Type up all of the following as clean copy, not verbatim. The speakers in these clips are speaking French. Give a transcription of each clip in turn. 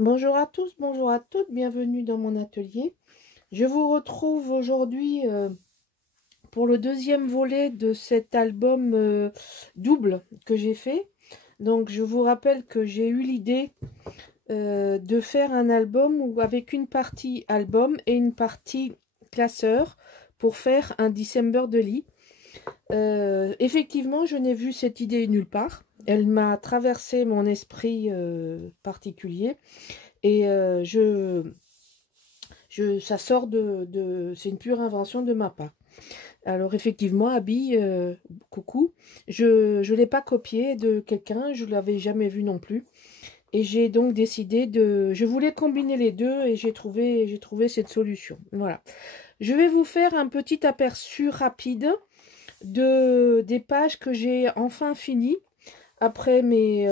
Bonjour à tous, bonjour à toutes, bienvenue dans mon atelier. Je vous retrouve aujourd'hui pour le deuxième volet de cet album double que j'ai fait. Donc je vous rappelle que j'ai eu l'idée de faire un album avec une partie album et une partie classeur pour faire un December de lit. Effectivement, je n'ai vu cette idée nulle part. Elle m'a traversé mon esprit particulier et ça sort c'est une pure invention de ma part. Alors effectivement, Abby, coucou, je ne l'ai pas copié de quelqu'un, je ne l'avais jamais vu non plus. Et j'ai donc décidé je voulais combiner les deux et j'ai trouvé cette solution. Voilà. Je vais vous faire un petit aperçu rapide des pages que j'ai enfin finies après mes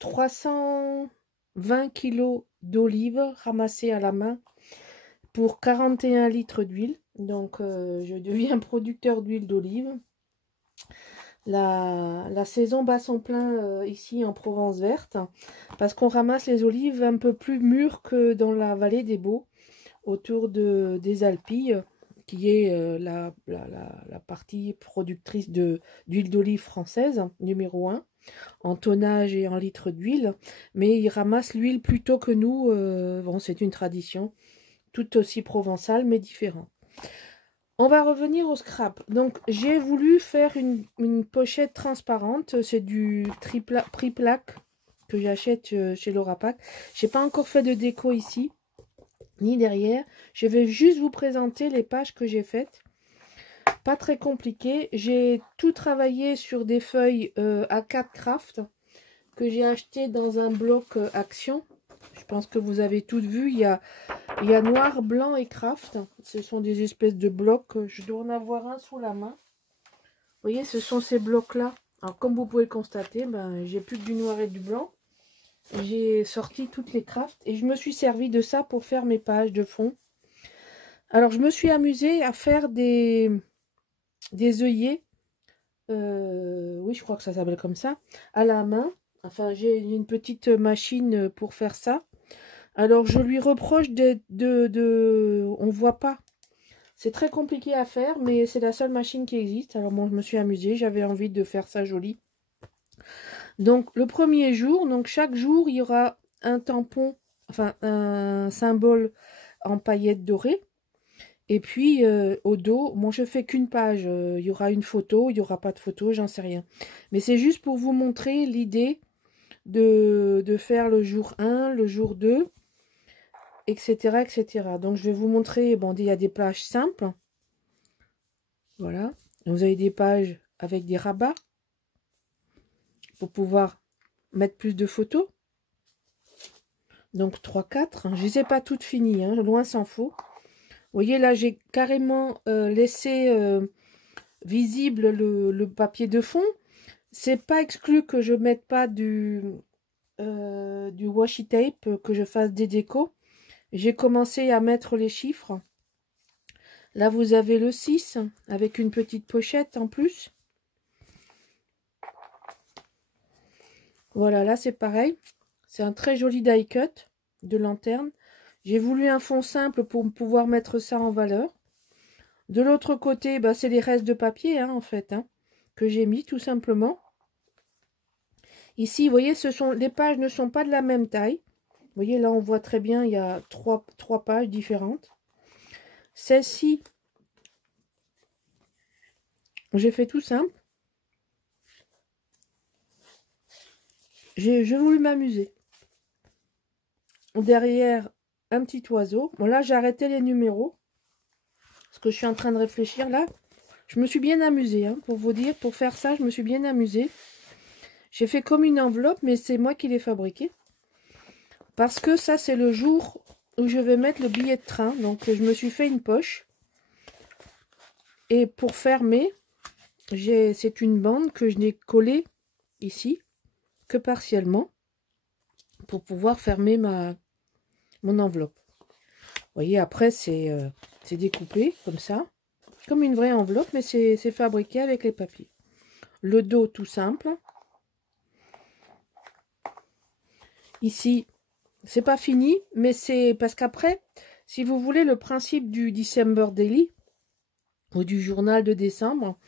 320 kilos d'olives ramassées à la main pour 41 litres d'huile. Donc, je deviens producteur d'huile d'olive. La saison bat son plein ici en Provence verte parce qu'on ramasse les olives un peu plus mûres que dans la vallée des Baux, autour des Alpilles, qui est la partie productrice d'huile d'olive française, numéro 1, en tonnage et en litres d'huile. Mais ils ramassent l'huile plus tôt que nous. Bon, c'est une tradition tout aussi provençale, mais différente. On va revenir au scrap. Donc, j'ai voulu faire une pochette transparente. C'est du prix plaque que j'achète chez Laura Pack. Je n'ai pas encore fait de déco ici, ni derrière. Je vais juste vous présenter les pages que j'ai faites. Pas très compliqué. J'ai tout travaillé sur des feuilles A4 Craft que j'ai acheté dans un bloc Action. Je pense que vous avez toutes vu. Il y a noir, blanc et craft. Ce sont des espèces de blocs. Je dois en avoir un sous la main. Vous voyez, ce sont ces blocs-là. Alors, comme vous pouvez le constater, ben, j'ai plus que du noir et du blanc. J'ai sorti toutes les crafts et je me suis servi de ça pour faire mes pages de fond. Alors, je me suis amusée à faire des œillets. Oui, je crois que ça s'appelle comme ça. À la main. Enfin, j'ai une petite machine pour faire ça. Alors, je lui reproche on ne voit pas. C'est très compliqué à faire, mais c'est la seule machine qui existe. Alors, moi, je me suis amusée. J'avais envie de faire ça joli. Donc, le premier jour, donc chaque jour, il y aura un tampon, enfin, un symbole en paillettes dorées. Et puis, au dos, moi, je fais qu'une page. Il y aura une photo, il n'y aura pas de photo, j'en sais rien. Mais c'est juste pour vous montrer l'idée de faire le jour 1, le jour 2, etc., etc. Donc, je vais vous montrer, bon, il y a des pages simples. Voilà. Vous avez des pages avec des rabats pour pouvoir mettre plus de photos. Donc, 3, 4. Je ne les ai pas toutes finies, hein, loin s'en faut. Vous voyez, là, j'ai carrément laissé visible le papier de fond. C'est pas exclu que je mette pas du washi tape, que je fasse des décos. J'ai commencé à mettre les chiffres. Là, vous avez le 6 avec une petite pochette en plus. Voilà, là, c'est pareil. C'est un très joli die cut de lanterne. J'ai voulu un fond simple pour pouvoir mettre ça en valeur. De l'autre côté, bah, c'est les restes de papier, hein, en fait, hein, que j'ai mis tout simplement. Ici, vous voyez, les pages ne sont pas de la même taille. Vous voyez, là, on voit très bien, il y a trois pages différentes. Celle-ci, j'ai fait tout simple. J'ai voulu m'amuser. Derrière, un petit oiseau. Bon, là, j'ai arrêté les numéros. Parce que je suis en train de réfléchir, là. Je me suis bien amusée, hein, pour vous dire. Pour faire ça, je me suis bien amusée. J'ai fait comme une enveloppe, mais c'est moi qui l'ai fabriquée. Parce que ça, c'est le jour où je vais mettre le billet de train. Donc, je me suis fait une poche. Et pour fermer, c'est une bande que je n'ai collée ici, que partiellement, pour pouvoir fermer mon enveloppe. Vous voyez, après, c'est découpé comme ça, comme une vraie enveloppe, mais c'est fabriqué avec les papiers. Le dos, tout simple. Ici, C'est pas fini, mais c'est parce qu'après, si vous voulez, le principe du December Daily ou du journal de décembre,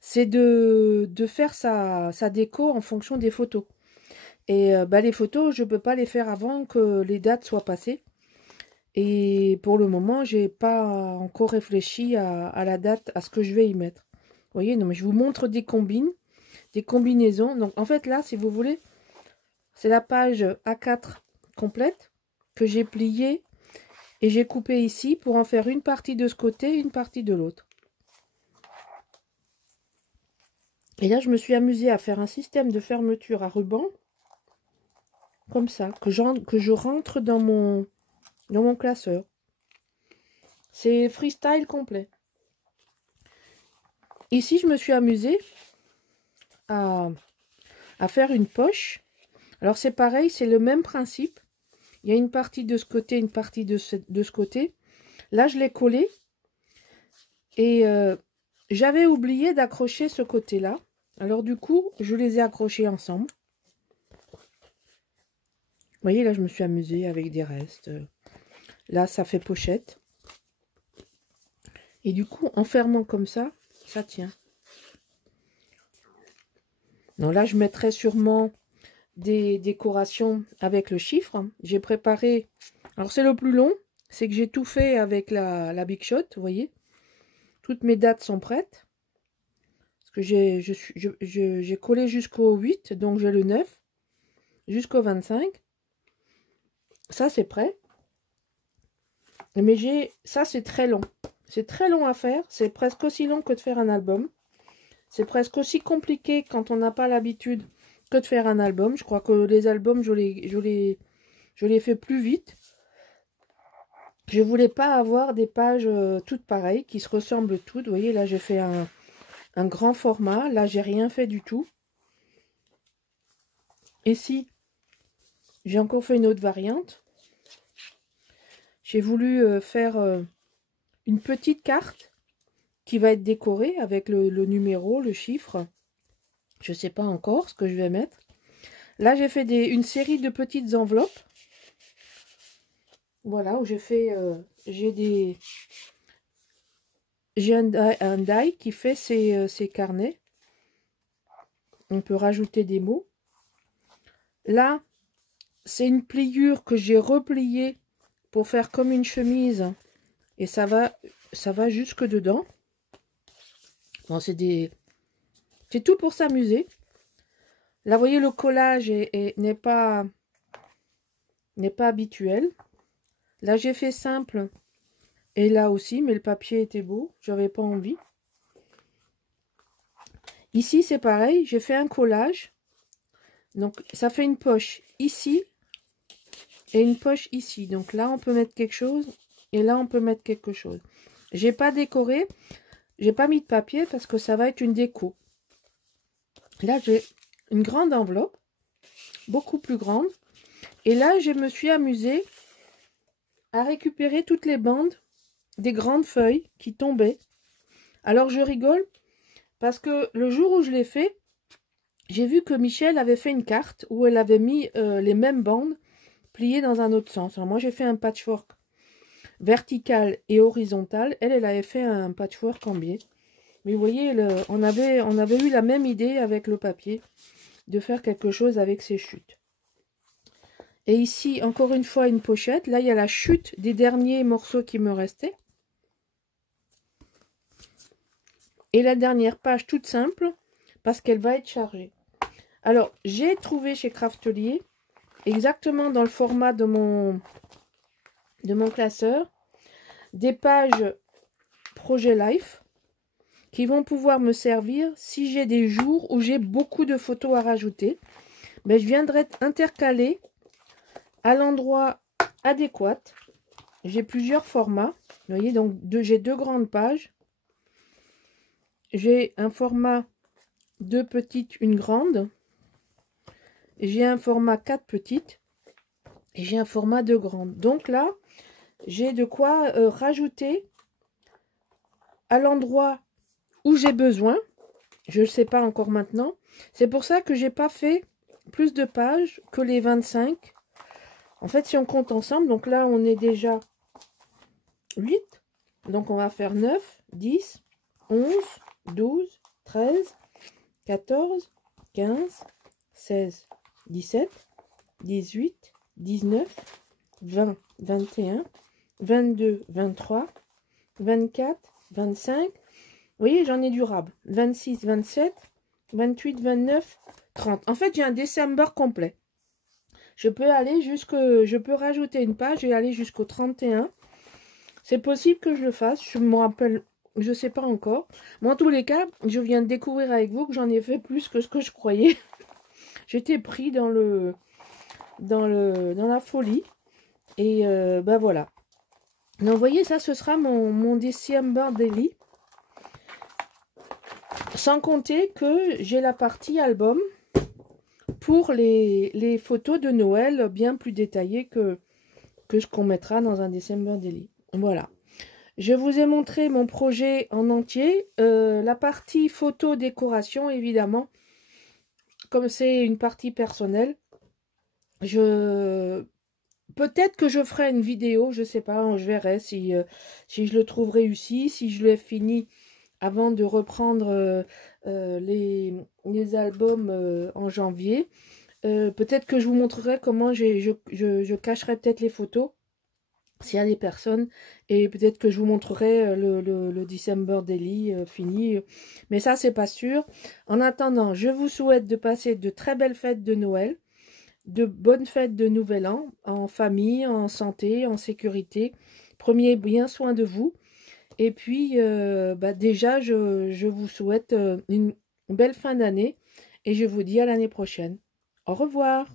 c'est de faire sa déco en fonction des photos. Et les photos, je ne peux pas les faire avant que les dates soient passées. Et pour le moment, j'ai pas encore réfléchi à la date, à ce que je vais y mettre. Vous voyez, non, mais je vous montre des combinaisons. Donc en fait là, si vous voulez, c'est la page A4 complète que j'ai pliée et j'ai coupé ici pour en faire une partie de ce côté, une partie de l'autre. Et là, je me suis amusée à faire un système de fermeture à ruban, comme ça, que je rentre dans mon classeur. C'est freestyle complet. Ici, je me suis amusée à faire une poche. Alors, c'est pareil, c'est le même principe. Il y a une partie de ce côté, une partie de ce côté. Là, je l'ai collé. Et j'avais oublié d'accrocher ce côté-là. Alors, du coup, je les ai accrochés ensemble. Vous voyez, là, je me suis amusée avec des restes. Là, ça fait pochette. Et du coup, en fermant comme ça, ça tient. Donc là, je mettrai sûrement des décorations avec le chiffre. J'ai préparé... Alors, c'est le plus long. C'est que j'ai tout fait avec la Big Shot, vous voyez. Toutes mes dates sont prêtes. Parce que j'ai collé jusqu'au 8, donc j'ai le 9. Jusqu'au 25. Ça, c'est prêt. Mais ça, c'est très long. C'est très long à faire. C'est presque aussi long que de faire un album. C'est presque aussi compliqué quand on n'a pas l'habitude que de faire un album. Je crois que les albums, je les fais plus vite. Je voulais pas avoir des pages toutes pareilles, qui se ressemblent toutes. Vous voyez, là, j'ai fait un grand format. Là, j'ai rien fait du tout. Ici, j'ai encore fait une autre variante. J'ai voulu faire une petite carte qui va être décorée avec le numéro, le chiffre. Je ne sais pas encore ce que je vais mettre. Là, j'ai fait une série de petites enveloppes. Voilà, où j'ai fait... j'ai un die qui fait ces carnets. On peut rajouter des mots. Là, c'est une pliure que j'ai repliée pour faire comme une chemise. Et ça va jusque dedans. Bon, c'est tout pour s'amuser. Là, vous voyez, le collage n'est pas habituel. Là, j'ai fait simple. Et là aussi, mais le papier était beau. J'avais pas envie. Ici, c'est pareil. J'ai fait un collage. Donc, ça fait une poche ici. Et une poche ici. Donc là, on peut mettre quelque chose. Et là, on peut mettre quelque chose. J'ai pas décoré. J'ai pas mis de papier parce que ça va être une déco. Là, j'ai une grande enveloppe. Beaucoup plus grande. Et là, je me suis amusée à récupérer toutes les bandes des grandes feuilles qui tombaient. Alors, je rigole parce que le jour où je l'ai fait, j'ai vu que Michel avait fait une carte où elle avait mis les mêmes bandes pliées dans un autre sens. Alors, moi, j'ai fait un patchwork vertical et horizontal. Elle avait fait un patchwork en biais. Mais vous voyez, on avait eu la même idée avec le papier de faire quelque chose avec ces chutes. Et ici, encore une fois, une pochette. Là, il y a la chute des derniers morceaux qui me restaient. Et la dernière page toute simple, parce qu'elle va être chargée. Alors, j'ai trouvé chez Craftelier, exactement dans le format de mon classeur, des pages Projet Life qui vont pouvoir me servir si j'ai des jours où j'ai beaucoup de photos à rajouter. Mais je viendrai intercaler à l'endroit adéquat. J'ai plusieurs formats. Vous voyez, donc j'ai deux grandes pages. J'ai un format 2 petites, une grande. J'ai un format 4 petites. Et j'ai un format 2 grandes. Donc là, j'ai de quoi rajouter à l'endroit où j'ai besoin. Je ne sais pas encore maintenant. C'est pour ça que j'ai pas fait plus de pages que les 25. En fait, si on compte ensemble, donc là, on est déjà 8. Donc, on va faire 9, 10, 11, 12, 13, 14, 15, 16, 17, 18, 19, 20, 21, 22, 23, 24, 25. Vous voyez, j'en ai durable. 26, 27, 28, 29, 30. En fait, j'ai un décembre complet. Je peux rajouter une page et aller jusqu'au 31. C'est possible que je le fasse. Je me rappelle, je ne sais pas encore. Mais en tous les cas, je viens de découvrir avec vous que j'en ai fait plus que ce que je croyais. J'étais pris dans la folie. Et ben voilà. Donc, vous voyez, ça, ce sera mon December Daily. Sans compter que j'ai la partie album pour les photos de Noël bien plus détaillées que ce qu'on mettra dans un December Daily. Voilà. Je vous ai montré mon projet en entier. La partie photo décoration, évidemment, comme c'est une partie personnelle, peut-être que je ferai une vidéo, je sais pas, je verrai si je le trouve réussi, si je l'ai fini avant de reprendre les albums en janvier. Peut-être que je vous montrerai comment je cacherai peut-être les photos s'il y a des personnes, et peut-être que je vous montrerai le December Daily fini, mais ça c'est pas sûr. En attendant, je vous souhaite de passer de très belles fêtes de Noël, de bonnes fêtes de Nouvel An, en famille, en santé, en sécurité. Prenez bien soin de vous. Et puis, déjà, je vous souhaite une belle fin d'année et je vous dis à l'année prochaine. Au revoir.